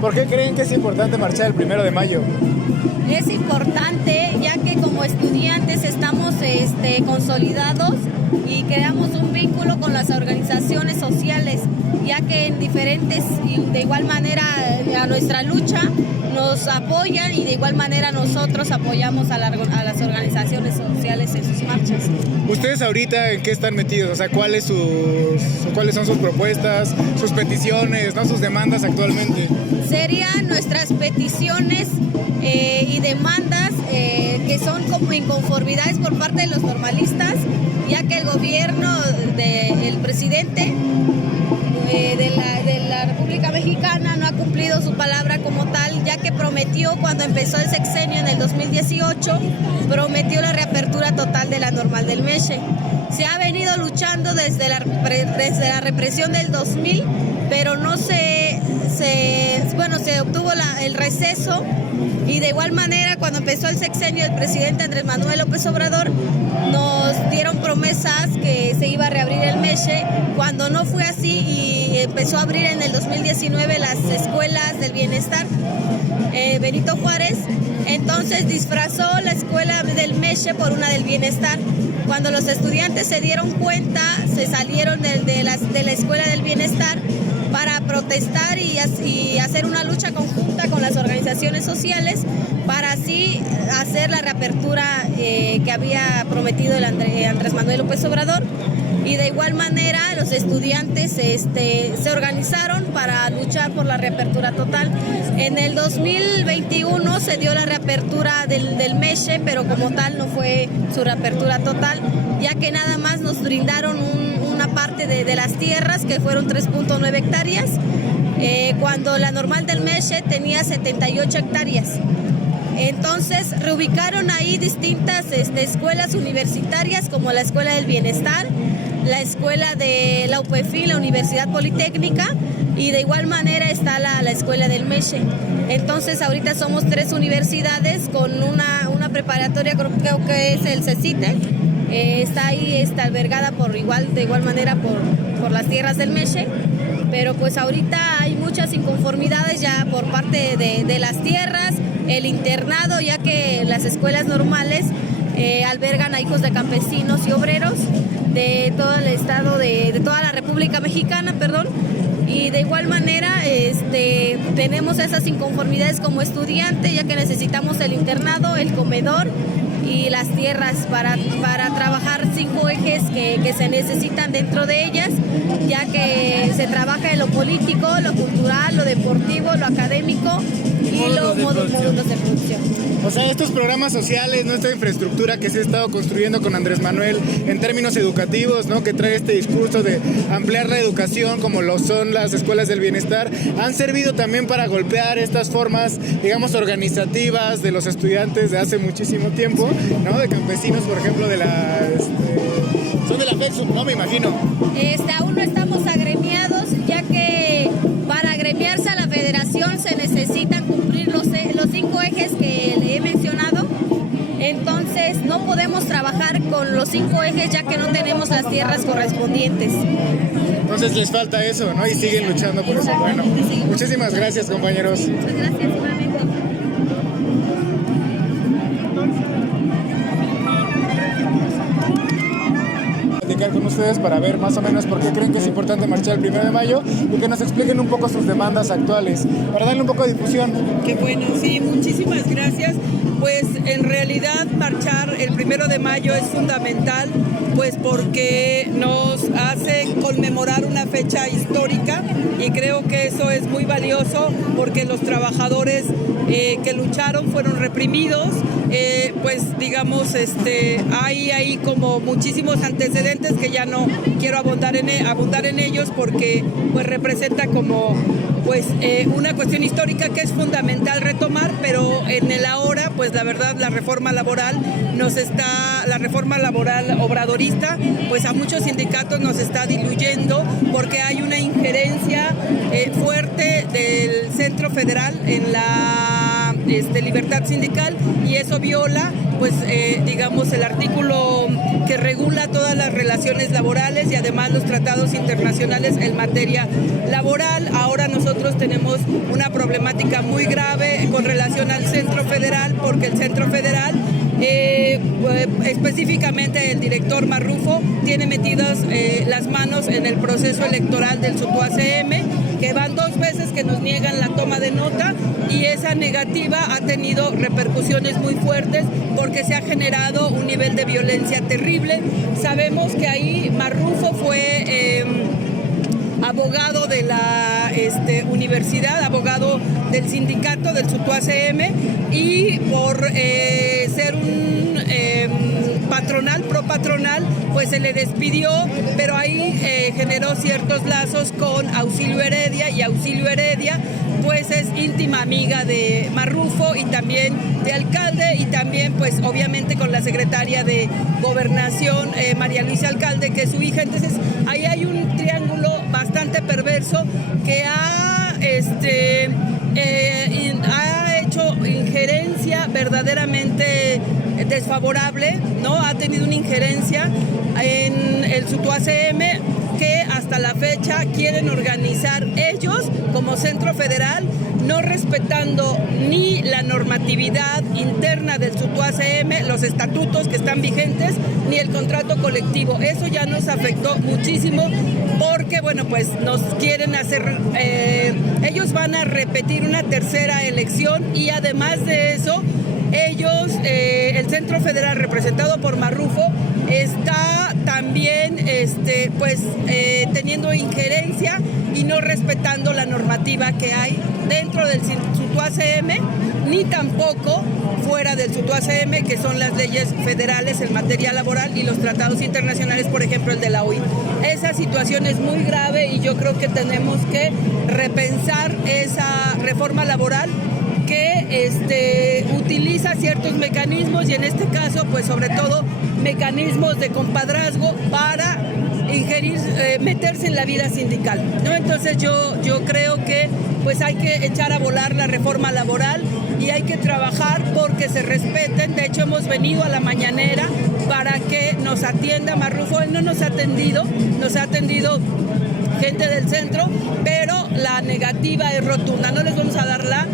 ¿Por qué creen que es importante marchar el 1 de mayo? Es importante ya que como estudiantes estamos consolidados y creamos un vínculo con las organizaciones sociales, ya que en diferentes y de igual manera a nuestra lucha nos apoyan y de igual manera nosotros apoyamos a las organizaciones sociales en sus marchas. ¿Ustedes ahorita en qué están metidos? O sea, ¿cuáles son sus propuestas, sus peticiones, ¿no? Sus demandas actualmente? Serían nuestras peticiones y demandas que son como inconformidades por parte de los normalistas, ya que el gobierno del presidente de la República Mexicana no ha cumplido su palabra como tal, ya que prometió cuando empezó el sexenio en el 2018, prometió la reapertura total de la Normal del Mexe. Se ha venido luchando desde la represión del 2000, pero no se obtuvo el receso, y de igual manera cuando empezó el sexenio del presidente Andrés Manuel López Obrador nos dieron promesas que se iba a reabrir el Mexe, cuando no fue así y empezó a abrir en el 2019 las escuelas del bienestar Benito Juárez. Entonces disfrazó la escuela del Mexe por una del bienestar. Cuando los estudiantes se dieron cuenta, se salieron de la escuela del bienestar para protestar y hacer una lucha conjunta con las organizaciones sociales para así hacer la reapertura que había prometido el Andrés Manuel López Obrador. Y de igual manera los estudiantes se organizaron para luchar por la reapertura total. En el 2021 se dio la reapertura del Mexe, pero como tal no fue su reapertura total, ya que nada más nos brindaron una parte de las tierras, que fueron 3.9 hectáreas, cuando la Normal del Mexe tenía 78 hectáreas. Entonces reubicaron ahí distintas escuelas universitarias, como la Escuela del Bienestar, la escuela de la UPEFIN, la Universidad Politécnica, y de igual manera está la Escuela del Mexe. Entonces ahorita somos 3 universidades con una preparatoria, creo que es el CECITE, está ahí, está albergada de igual manera por las tierras del Mexe. Pero pues ahorita hay muchas inconformidades ya por parte de las tierras, el internado, ya que las escuelas normales albergan a hijos de campesinos y obreros de todo el estado, de toda la República Mexicana, perdón. Y de igual manera tenemos esas inconformidades como estudiante, ya que necesitamos el internado, el comedor y las tierras para trabajar 5 ejes que se necesitan dentro de ellas, ya que se trabaja en lo político, lo cultural, lo deportivo, lo académico y los módulos de producción. O sea, estos programas sociales, ¿no? Esta infraestructura que se ha estado construyendo con Andrés Manuel en términos educativos, ¿no? Que trae este discurso de ampliar la educación, como lo son las escuelas del bienestar, han servido también para golpear estas formas, digamos, organizativas de los estudiantes de hace muchísimo tiempo, ¿no? De campesinos, por ejemplo, son de la FEXUM, ¿no? Me imagino. Aún no estamos agremiados, ya que para agremiarse a la federación se necesitan cumplir los 5 ejes que le he mencionado. Entonces no podemos trabajar con los 5 ejes, ya que no tenemos las tierras correspondientes. Entonces les falta eso, ¿no? Y siguen luchando por eso. Bueno, muchísimas gracias, compañeros. Muchas gracias, igualmente. Con ustedes para ver más o menos por qué creen que es importante marchar el 1 de mayo y que nos expliquen un poco sus demandas actuales, para darle un poco de difusión. Qué bueno, sí, muchísimas gracias. Pues en realidad marchar el 1 de mayo es fundamental, pues porque nos hace conmemorar una fecha histórica, y creo que eso es muy valioso porque los trabajadores que lucharon fueron reprimidos, pues digamos, hay ahí como muchísimos antecedentes que ya no quiero abundar en ellos, porque pues representa como pues una cuestión histórica que es fundamental retomar, pero en el ahora pues la verdad la reforma laboral obradorista pues a muchos sindicatos nos está diluyendo, porque hay una injerencia fuerte del Centro Federal en libertad sindical, y eso viola pues digamos el artículo que regula todas las relaciones laborales y además los tratados internacionales en materia laboral. Ahora nosotros tenemos una problemática muy grave con relación al Centro Federal, porque el Centro Federal específicamente el director Marrufo tiene metidas las manos en el proceso electoral del SUTUACM, que van 2 veces que nos niegan la toma de nota, y esa negativa ha tenido repercusiones muy fuertes porque se ha generado un nivel de violencia terrible. Sabemos que ahí Marrufo fue abogado de la universidad, abogado del sindicato del SUTUACM, y por ser un patronal, pro-patronal, pues se le despidió, pero ahí generó ciertos lazos con Auxilio Heredia, y Auxilio Heredia pues es íntima amiga de Marrufo y también de alcalde, y también pues obviamente con la secretaria de Gobernación, María Luisa Alcalde, que es su hija. Entonces ahí hay un triángulo bastante perverso que ha hecho injerencia verdaderamente desfavorable, ¿no? Ha tenido una injerencia en el SUTUACM, que hasta la fecha quieren organizar ellos como Centro Federal, no respetando ni la normatividad interna del SUTUACM, los estatutos que están vigentes, ni el contrato colectivo. Eso ya nos afectó muchísimo porque, bueno, pues nos quieren hacer, ellos van a repetir una tercera elección, y además de eso, ellos, el Centro Federal representado por Marrufo, está también teniendo injerencia y no respetando la normativa que hay dentro del SUTUACM, ni tampoco fuera del SUTUACM, que son las leyes federales en materia laboral y los tratados internacionales, por ejemplo el de la OIT. Esa situación es muy grave y yo creo que tenemos que repensar esa reforma laboral que utiliza ciertos mecanismos, y en este caso pues sobre todo mecanismos de compadrazgo para meterse en la vida sindical, ¿no? Entonces yo creo que pues hay que echar a volar la reforma laboral y hay que trabajar porque se respeten. De hecho hemos venido a la mañanera para que nos atienda Marrufo. Él no nos ha atendido, nos ha atendido gente del centro, pero la negativa es rotunda. No les vamos a dar la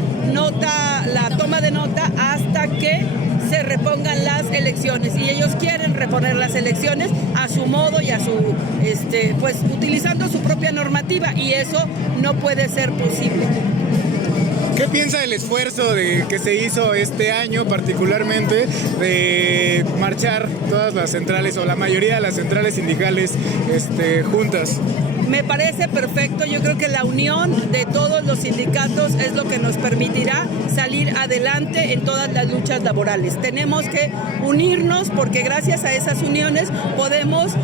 toma de nota hasta que se repongan las elecciones, y ellos quieren reponer las elecciones a su modo y a su pues utilizando su propia normativa, y eso no puede ser posible. ¿Qué piensa del esfuerzo que se hizo este año particularmente de marchar todas las centrales o la mayoría de las centrales sindicales juntas? Me parece perfecto. Yo creo que la unión de todos los sindicatos es lo que nos permitirá salir adelante en todas las luchas laborales. Tenemos que unirnos porque gracias a esas uniones podemos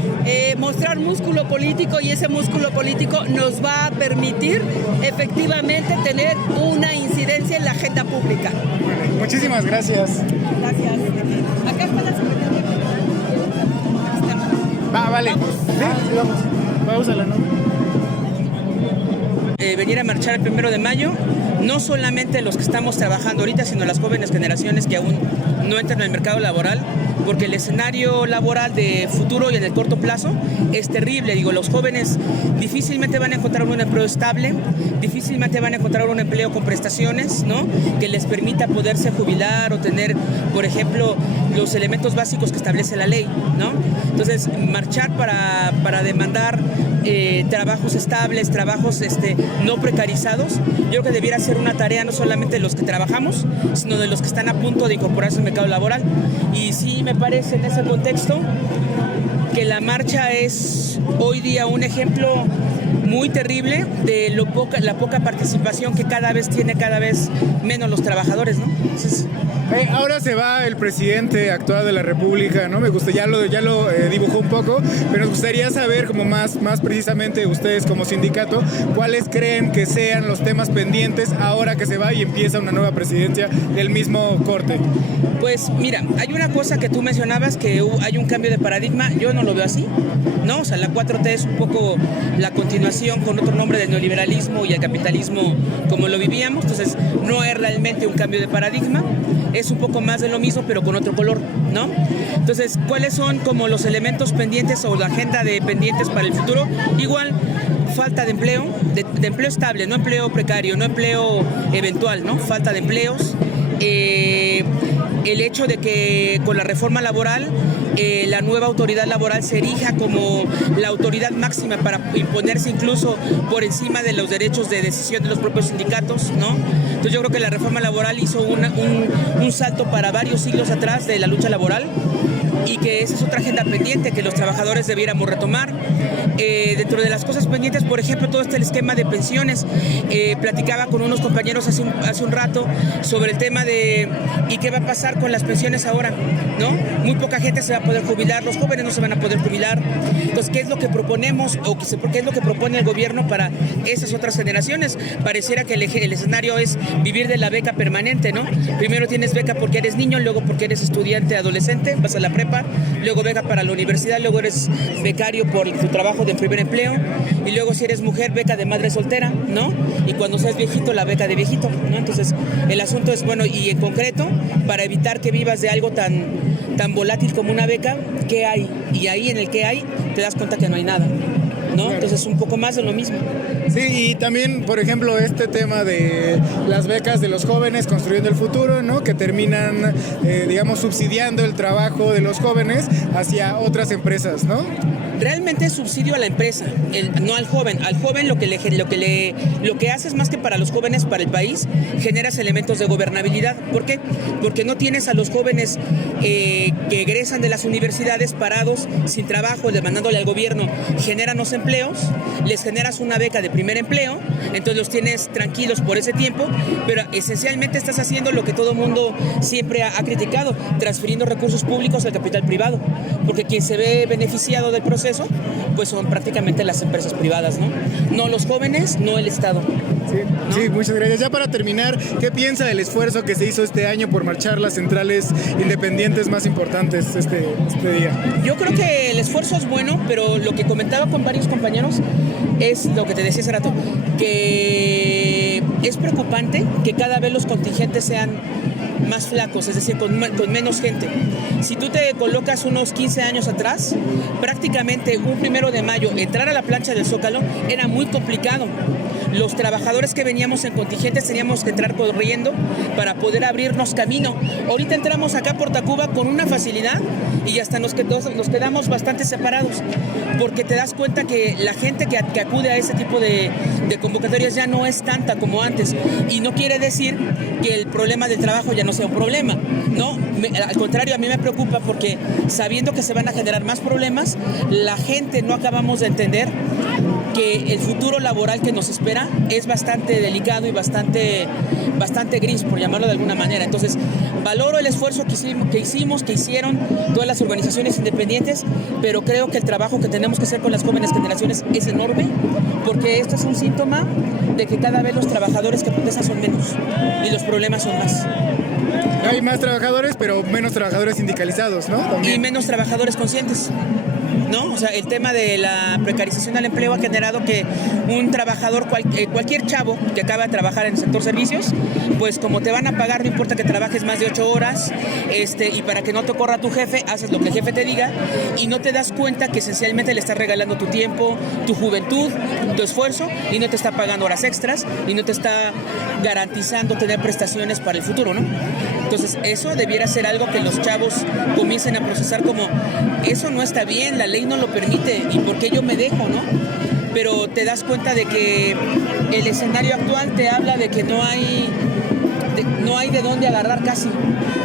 mostrar músculo político, y ese músculo político nos va a permitir efectivamente tener una incidencia en la agenda pública. Bueno, muchísimas gracias. Gracias. Acá está la secretaria. Vale. ¿Vamos? Sí, vamos. Vamos a la nota. Venir a marchar el 1 de mayo, no solamente los que estamos trabajando ahorita, sino las jóvenes generaciones que aún no entran en el mercado laboral, porque el escenario laboral de futuro y en el corto plazo es terrible. Digo, los jóvenes difícilmente van a encontrar un empleo estable, difícilmente van a encontrar un empleo con prestaciones, ¿no?, que les permita poderse jubilar o tener, por ejemplo, los elementos básicos que establece la ley, ¿no? Entonces, marchar para demandar trabajos estables, trabajos no precarizados, yo creo que debiera ser una tarea no solamente de los que trabajamos, sino de los que están a punto de incorporarse al mercado laboral. Y sí me parece en ese contexto que la marcha es hoy día un ejemplo muy terrible de la poca participación que cada vez menos los trabajadores, ¿no? Entonces, Ahora se va el presidente actual de la República, ¿no? Me gusta, ya lo dibujó un poco, pero nos gustaría saber como más precisamente ustedes como sindicato, ¿cuáles creen que sean los temas pendientes ahora que se va y empieza una nueva presidencia del mismo corte? Pues mira, hay una cosa que tú mencionabas, que hay un cambio de paradigma. Yo no lo veo así, ¿no? O sea, la 4T es un poco la continuación con otro nombre del neoliberalismo y el capitalismo como lo vivíamos. Entonces no es realmente un cambio de paradigma, es un poco más de lo mismo pero con otro color, ¿no? Entonces, ¿cuáles son como los elementos pendientes o la agenda de pendientes para el futuro? Igual, falta de empleo, de empleo estable, no empleo precario, no empleo eventual, ¿no? Falta de empleos. El hecho de que con la reforma laboral la nueva autoridad laboral se erija como la autoridad máxima para imponerse incluso por encima de los derechos de decisión de los propios sindicatos, ¿no? Entonces yo creo que la reforma laboral hizo un salto para varios siglos atrás de la lucha laboral, y que esa es otra agenda pendiente que los trabajadores debiéramos retomar. Dentro de las cosas pendientes, por ejemplo, todo este esquema de pensiones. Platicaba con unos compañeros hace un rato sobre el tema de ¿y qué va a pasar con las pensiones ahora? ¿No? Muy poca gente se va a poder jubilar, los jóvenes no se van a poder jubilar. Entonces, ¿qué es lo que proponemos o qué es lo que propone el gobierno para esas otras generaciones? Pareciera que el escenario es vivir de la beca permanente, ¿no? Primero tienes beca porque eres niño, luego porque eres estudiante adolescente, vas a la prepa, luego beca para la universidad, luego eres becario por tu trabajo de primer empleo, y luego si eres mujer, beca de madre soltera, ¿no? Y cuando seas viejito, la beca de viejito, ¿no? Entonces, el asunto es, bueno, y en concreto, para evitar que vivas de algo tan volátil como una beca, ¿qué hay? Y ahí en el que hay, te das cuenta que no hay nada, ¿no? Claro. Entonces, un poco más de lo mismo. Sí, y también, por ejemplo, este tema de las becas de los jóvenes construyendo el futuro, ¿no? Que terminan, digamos, subsidiando el trabajo de los jóvenes hacia otras empresas, ¿no? Realmente es subsidio a la empresa, no al joven. Al joven lo que haces más que para los jóvenes, para el país, generas elementos de gobernabilidad. ¿Por qué? Porque no tienes a los jóvenes que egresan de las universidades parados, sin trabajo, demandándole al gobierno, genéranos empleos, les generas una beca de primer empleo, entonces los tienes tranquilos por ese tiempo, pero esencialmente estás haciendo lo que todo el mundo siempre ha criticado, transfiriendo recursos públicos al capital privado, porque quien se ve beneficiado del proceso pues son prácticamente las empresas privadas, ¿no? No los jóvenes, no el Estado. Sí, ¿no? Sí, muchas gracias. Ya para terminar, ¿qué piensa del esfuerzo que se hizo este año por marchar las centrales independientes más importantes este día? Yo creo que el esfuerzo es bueno, pero lo que comentaba con varios compañeros es lo que te decía hace rato, que es preocupante que cada vez los contingentes sean más flacos, es decir, con menos gente. Si tú te colocas unos 15 años atrás, prácticamente un 1 de mayo, entrar a la plancha del Zócalo era muy complicado. Los trabajadores que veníamos en contingentes teníamos que entrar corriendo para poder abrirnos camino. Ahorita entramos acá por Tacuba con una facilidad y hasta nos quedamos bastante separados, porque te das cuenta que la gente que acude a ese tipo de convocatorias ya no es tanta como antes, y no quiere decir que el problema del trabajo ya no sea un problema, ¿no? Al contrario, a mí me preocupa porque sabiendo que se van a generar más problemas, la gente no acabamos de entender que el futuro laboral que nos espera es bastante delicado y bastante gris, por llamarlo de alguna manera. Entonces, valoro el esfuerzo que hicieron todas las organizaciones independientes, pero creo que el trabajo que tenemos que hacer con las jóvenes generaciones es enorme, porque esto es un síntoma de que cada vez los trabajadores que protestan son menos y los problemas son más. Hay más trabajadores, pero menos trabajadores sindicalizados, ¿no? También. Y menos trabajadores conscientes, ¿no? O sea, el tema de la precarización del empleo ha generado que un trabajador, cualquier chavo que acaba de trabajar en el sector servicios, pues como te van a pagar, no importa que trabajes más de 8 horas, y para que no te corra tu jefe, haces lo que el jefe te diga, y no te das cuenta que esencialmente le estás regalando tu tiempo, tu juventud, tu esfuerzo, y no te está pagando horas extras, y no te está garantizando tener prestaciones para el futuro, ¿no? Entonces, eso debiera ser algo que los chavos comiencen a procesar como, eso no está bien, la ley no lo permite, ¿y por qué yo me dejo, no? Pero te das cuenta de que el escenario actual te habla de que no hay de dónde agarrar casi,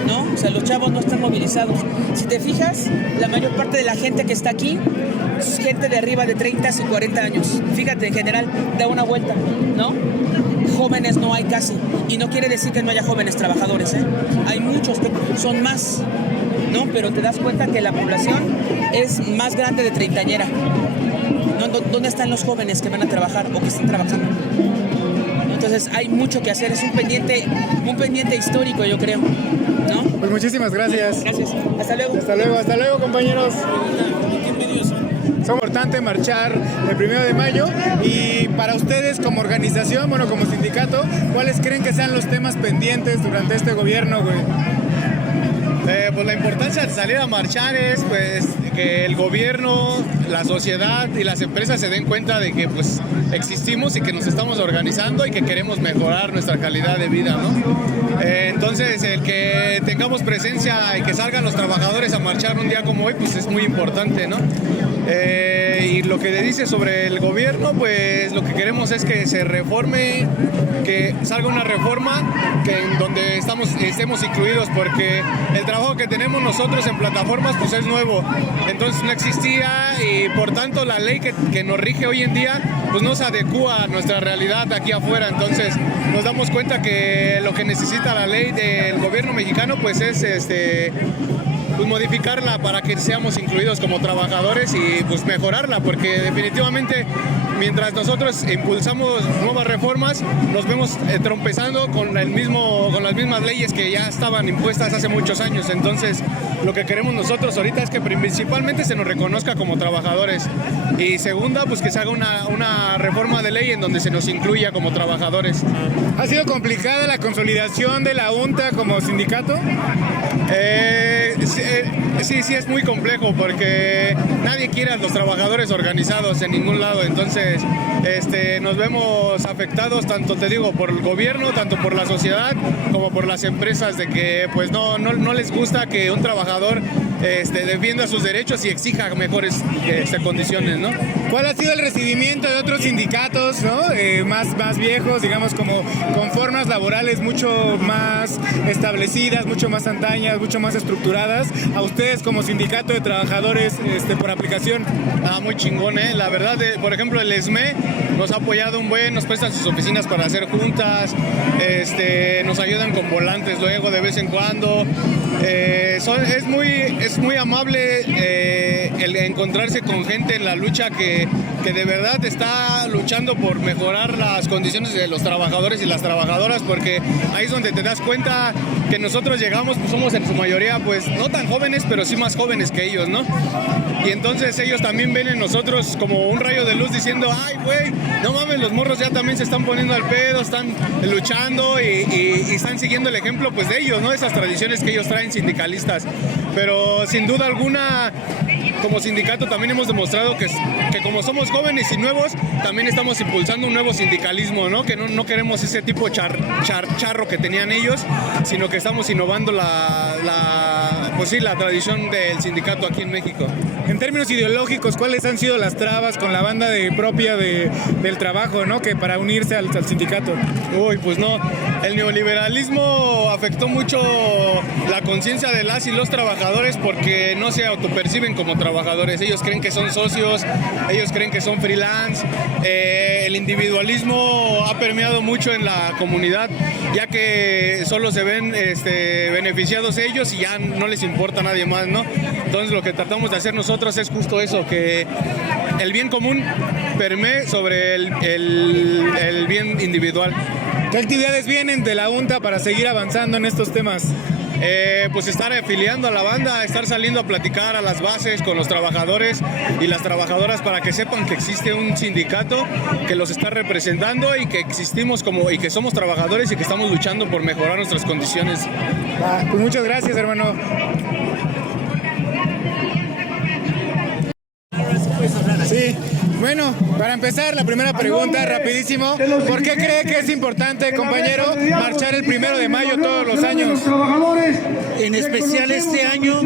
¿no? O sea, los chavos no están movilizados. Si te fijas, la mayor parte de la gente que está aquí es gente de arriba de 30 y 40 años. Fíjate, en general, da una vuelta, ¿no? jóvenes no hay casi. Y no quiere decir que no haya jóvenes trabajadores, ¿eh? Hay muchos, son más, ¿no? Pero te das cuenta que la población es más grande de treintañera. ¿No? ¿Dónde están los jóvenes que van a trabajar o que están trabajando? Entonces hay mucho que hacer, es un pendiente histórico, yo creo, ¿no? Pues muchísimas gracias. Gracias. Hasta luego. Hasta luego, compañeros. Es importante marchar el 1 de mayo y para ustedes como organización, bueno, como sindicato, ¿cuáles creen que sean los temas pendientes durante este gobierno, güey? Pues la importancia de salir a marchar es pues que el gobierno, la sociedad y las empresas se den cuenta de que pues existimos y que nos estamos organizando y que queremos mejorar nuestra calidad de vida, ¿no? Entonces el que tengamos presencia y que salgan los trabajadores a marchar un día como hoy pues es muy importante, ¿no? Y lo que dice sobre el gobierno, pues lo que queremos es que se reforme, que salga una reforma que en donde estemos incluidos, porque el trabajo que tenemos nosotros en plataformas pues es nuevo, entonces no existía y por tanto la ley que nos rige hoy en día pues no se adecúa a nuestra realidad aquí afuera. Entonces nos damos cuenta que lo que necesita la ley del gobierno mexicano pues es pues modificarla para que seamos incluidos como trabajadores y pues mejorarla, porque definitivamente mientras nosotros impulsamos nuevas reformas nos vemos tropezando con las mismas leyes que ya estaban impuestas hace muchos años. Entonces lo que queremos nosotros ahorita es que principalmente se nos reconozca como trabajadores y segunda pues que se haga una reforma de ley en donde se nos incluya como trabajadores. ¿Ha sido complicada la consolidación de la UNTA como sindicato? Sí, es muy complejo porque nadie quiere a los trabajadores organizados en ningún lado, entonces nos vemos afectados tanto, te digo, por el gobierno, tanto por la sociedad como por las empresas, de que pues no les gusta que un trabajador defienda sus derechos y exija mejores condiciones, ¿no? ¿Cuál ha sido el recibimiento de otros sindicatos, ¿no? Más viejos, digamos, como con formas laborales mucho más establecidas, mucho más antañas, mucho más estructuradas, a ustedes como sindicato de trabajadores por aplicación? Muy chingón, la verdad, por ejemplo el SME nos ha apoyado nos prestan sus oficinas para hacer juntas, nos ayudan con volantes luego de vez en cuando, es muy amable el encontrarse con gente en la lucha que de verdad está luchando por mejorar las condiciones de los trabajadores y las trabajadoras, porque ahí es donde te das cuenta que nosotros llegamos, pues somos en su mayoría pues no tan jóvenes, pero sí más jóvenes que ellos, ¿no? Y entonces ellos también ven en nosotros como un rayo de luz diciendo, ay güey, no mames, los morros ya también se están poniendo al pedo, están luchando y están siguiendo el ejemplo pues de ellos, ¿no? Esas tradiciones que ellos traen sindicalistas. Pero sin duda alguna, como sindicato también hemos demostrado que como somos jóvenes y nuevos, también estamos impulsando un nuevo sindicalismo, ¿no? Que no queremos ese tipo charro que tenían ellos, sino que estamos innovando la tradición del sindicato aquí en México. En términos ideológicos, ¿cuáles han sido las trabas con la banda propia del trabajo, ¿no? Que para unirse al sindicato? Uy, pues no. El neoliberalismo afectó mucho la conciencia de las y los trabajadores porque no se autoperciben como trabajadores. Ellos creen que son socios, ellos creen que son freelance. El individualismo ha permeado mucho en la comunidad, ya que solo se ven beneficiados ellos y ya no les importa a nadie más, ¿no? Entonces lo que tratamos de hacer nosotros es justo eso, que el bien común permee sobre el bien individual. ¿Qué actividades vienen de la UNTA para seguir avanzando en estos temas? Pues estar afiliando a la banda, estar saliendo a platicar a las bases con los trabajadores y las trabajadoras para que sepan que existe un sindicato que los está representando y que existimos y que somos trabajadores y que estamos luchando por mejorar nuestras condiciones. Pues muchas gracias, hermano. Sí, bueno, para empezar, la primera pregunta, rapidísimo. ¿Por qué cree que es importante, compañero, marchar el 1 de mayo todos los años? En especial este año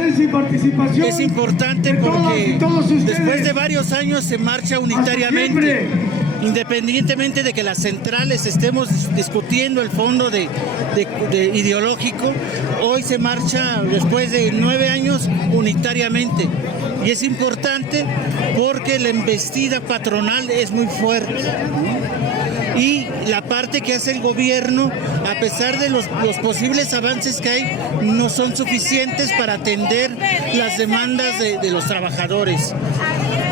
es importante porque después de varios años se marcha unitariamente. Independientemente de que las centrales estemos discutiendo el fondo de ideológico, hoy se marcha después de 9 años unitariamente. Y es importante porque la embestida patronal es muy fuerte. Y la parte que hace el gobierno, a pesar de los posibles avances que hay, no son suficientes para atender las demandas de los trabajadores.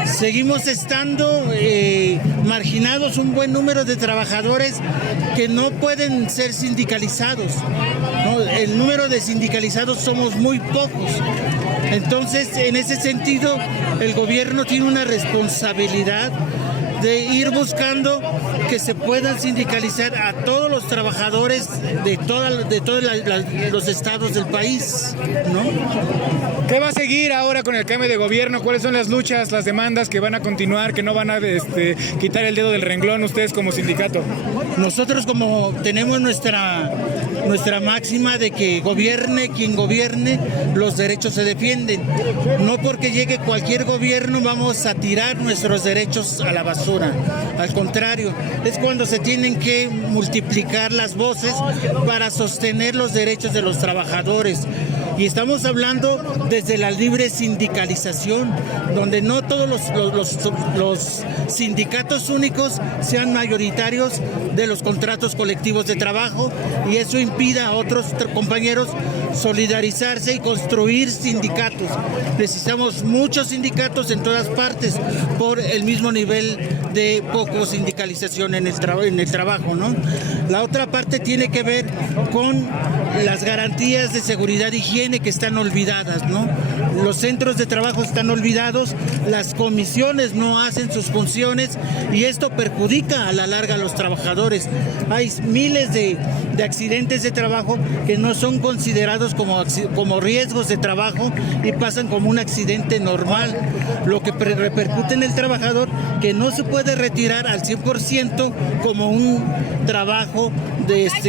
Seguimos estando marginados un buen número de trabajadores que no pueden ser sindicalizados, ¿no? El número de sindicalizados somos muy pocos. Entonces, en ese sentido, el gobierno tiene una responsabilidad de ir buscando que se puedan sindicalizar a todos los trabajadores de todos los estados del país, ¿no? ¿Qué va a seguir ahora con el cambio de gobierno? ¿Cuáles son las luchas, las demandas que van a continuar, que no van a quitar el dedo del renglón ustedes como sindicato? Nosotros como tenemos nuestra máxima de que gobierne quien gobierne, los derechos se defienden. No porque llegue cualquier gobierno vamos a tirar nuestros derechos a la basura. Al contrario, es cuando se tienen que multiplicar las voces para sostener los derechos de los trabajadores. Y estamos hablando desde la libre sindicalización, donde no todos los sindicatos únicos sean mayoritarios de los contratos colectivos de trabajo, y eso impida a otros compañeros solidarizarse y construir sindicatos. Necesitamos muchos sindicatos en todas partes por el mismo nivel de poco sindicalización en el trabajo, ¿no? La otra parte tiene que ver con las garantías de seguridad e higiene que están olvidadas, ¿no? Los centros de trabajo están olvidados, las comisiones no hacen sus funciones y esto perjudica a la larga a los trabajadores. Hay miles de accidentes de trabajo que no son considerados como riesgos de trabajo y pasan como un accidente normal, lo que repercute en el trabajador, que no se puede retirar al 100% como un trabajo,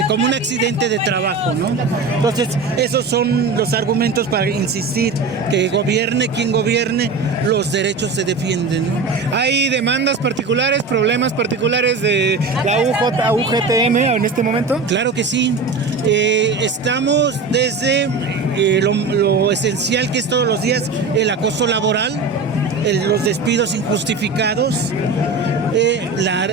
como un accidente de trabajo, ¿no? Entonces, esos son los argumentos para insistir que gobierne quien gobierne, los derechos se defienden, ¿no? ¿Hay demandas particulares, problemas particulares de la UGTM en este momento? Claro que sí. Estamos desde lo esencial que es todos los días el acoso laboral, los despidos injustificados.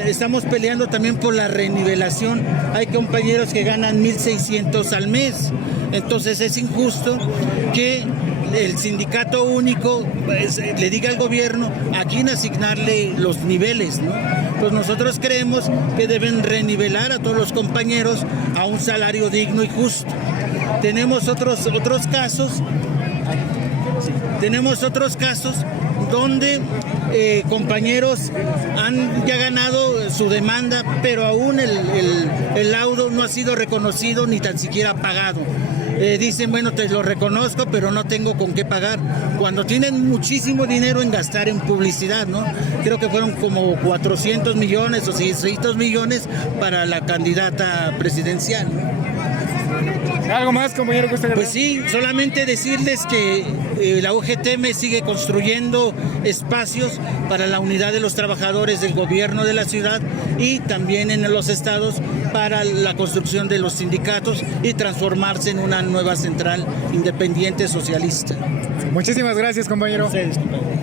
Estamos peleando también por la renivelación. Hay compañeros que ganan 1,600 al mes. Entonces es injusto que el sindicato único le diga al gobierno a quién asignarle los niveles, ¿no? Pues nosotros creemos que deben renivelar a todos los compañeros a un salario digno y justo. Tenemos otros casos donde compañeros han ya ganado su demanda, pero aún el laudo no ha sido reconocido ni tan siquiera pagado. Dicen, bueno, te lo reconozco, pero no tengo con qué pagar, cuando tienen muchísimo dinero en gastar en publicidad, ¿no? Creo que fueron como 400 millones o 600 millones para la candidata presidencial, ¿no? ¿Algo más, compañero, que usted Pues sí, solamente decirles que la UGTM sigue construyendo espacios para la unidad de los trabajadores del gobierno de la ciudad y también en los estados para la construcción de los sindicatos y transformarse en una nueva central independiente socialista. Muchísimas gracias, compañero. Ustedes, compañero.